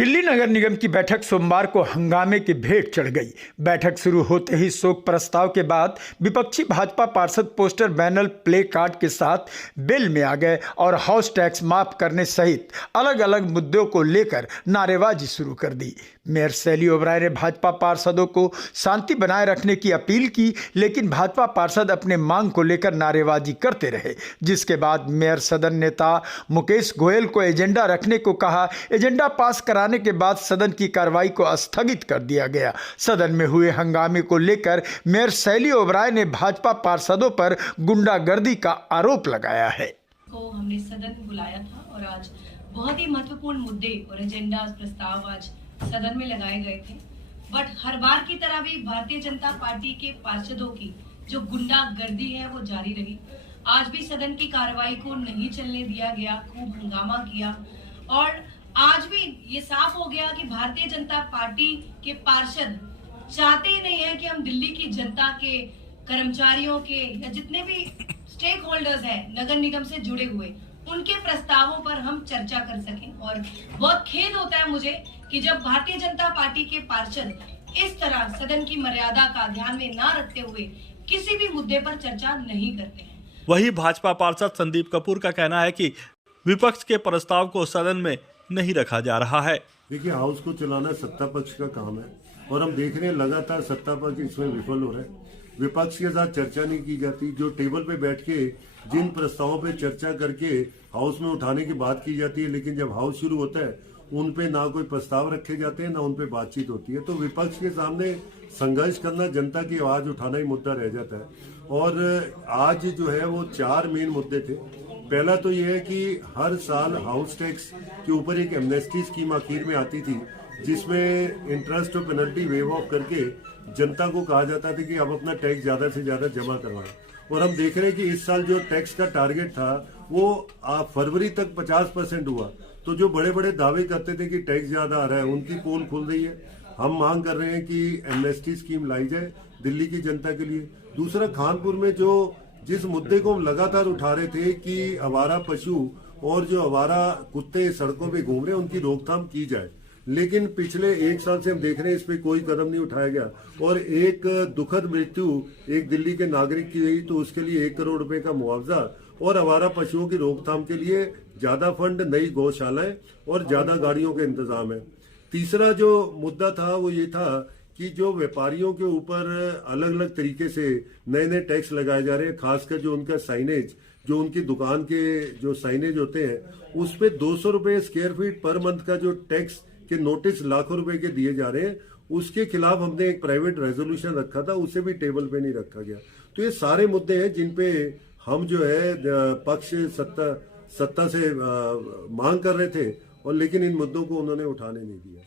दिल्ली नगर निगम की बैठक सोमवार को हंगामे की भेंट चढ़ गई। बैठक शुरू होते ही शोक प्रस्ताव के बाद विपक्षी भाजपा पार्षद पोस्टर, बैनर, प्ले कार्ड के साथ बेल में आ गए और हाउस टैक्स माफ करने सहित अलग अलग मुद्दों को लेकर नारेबाजी शुरू कर दी। मेयर शैली ओबराय ने भाजपा पार्षदों को शांति बनाए रखने की अपील की, लेकिन भाजपा पार्षद अपने मांग को लेकर नारेबाजी करते रहे, जिसके बाद मेयर सदन नेता मुकेश गोयल को एजेंडा रखने को कहा। एजेंडा पास कराने के बाद सदन की कार्रवाई को स्थगित कर दिया गया। सदन में हुए हंगामे को लेकर मेयर शैली ओबराय ने भाजपा पार्षदों पर गुंडागर्दी का आरोप लगाया है। को हमने सदन बुलाया था और आज बहुत ही महत्वपूर्ण मुद्दे और एजेंडा प्रस्ताव आज सदन में लगाए गए थे। बट हर बार की तरह भी भारतीय जनता पार्टी के पार्षदों की जो गुंडागर्दी है वो जारी रही। आज भी सदन की कार्रवाई को नहीं चलने दिया गया, खूब हंगामा किया और आज भी ये साफ हो गया कि भारतीय जनता पार्टी के पार्षद चाहते ही नहीं है कि हम दिल्ली की जनता के, कर्मचारियों के या जितने भी स्टेक होल्डर्स हैं नगर निगम से जुड़े हुए, उनके प्रस्तावों पर हम चर्चा कर सकें। और बहुत खेद होता है मुझे कि जब भारतीय जनता पार्टी के पार्षद इस तरह सदन की मर्यादा का ध्यान में ना रखते हुए किसी भी मुद्दे पर चर्चा नहीं करते हैं। वही भाजपा पार्षद संदीप कपूर का कहना है कि विपक्ष के प्रस्ताव को सदन में नहीं रखा जा रहा है। देखिए, हाउस को चलाना सत्ता पक्ष का काम है और हम देख रहे हैं लगातार सत्ता पक्ष इसमें विफल हो रहा है। विपक्ष के साथ चर्चा नहीं की जाती। जो टेबल पे बैठ के जिन प्रस्तावों पे चर्चा करके हाउस में उठाने की बात की जाती है, लेकिन जब हाउस शुरू होता है उन पे ना कोई प्रस्ताव रखे जाते हैं, ना उन पे बातचीत होती है। तो विपक्ष के सामने संघर्ष करना, जनता की आवाज उठाना ही मुद्दा रह जाता है। और आज जो है वो 4 मेन मुद्दे थे। पहला तो ये है कि हर साल हाउस टैक्स के ऊपर एक एमनेस्टी स्कीम आखिर में आती थी, जिसमें इंटरेस्ट और पेनल्टी वेव ऑफ करके जनता को कहा जाता था कि अब अपना टैक्स ज्यादा से ज्यादा जमा करवाएं। और हम देख रहे हैं कि इस साल जो टैक्स का टारगेट था वो फरवरी तक 50% हुआ। तो जो बड़े बड़े दावे करते थे कि टैक्स ज्यादा आ रहा है, उनकी पोल खुल रही है। हम मांग कर रहे हैं कि एमनेस्टी स्कीम लाई जाए दिल्ली की जनता के लिए। दूसरा, कानपुर में जिस मुद्दे को हम लगातार उठा रहे थे कि आवारा पशु और जो आवारा कुत्ते सड़कों पे घूम रहे हैं उनकी रोकथाम की जाए, लेकिन पिछले 1 साल से हम देख रहे हैं इस पे कोई कदम नहीं उठाया गया। और एक दुखद मृत्यु एक दिल्ली के नागरिक की हुई तो उसके लिए 1 करोड़ रुपए का मुआवजा और आवारा पशुओं की रोकथाम के लिए ज्यादा फंड, नई गौशालाएं और ज्यादा गाड़ियों के इंतजाम है। तीसरा जो मुद्दा था वो ये था कि जो व्यापारियों के ऊपर अलग अलग तरीके से नए नए टैक्स लगाए जा रहे हैं, खासकर जो उनका साइनेज, जो उनकी दुकान के जो साइनेज होते हैं उस पे 200 रुपए स्क्वायर फीट पर मंथ का जो टैक्स के नोटिस लाखों रुपए के दिए जा रहे हैं, उसके खिलाफ हमने एक प्राइवेट रेजोल्यूशन रखा था, उसे भी टेबल पे नहीं रखा गया। तो ये सारे मुद्दे हैं जिन पे हम जो है पक्ष सत्ता से मांग कर रहे थे, और लेकिन इन मुद्दों को उन्होंने उठाने नहीं दिया।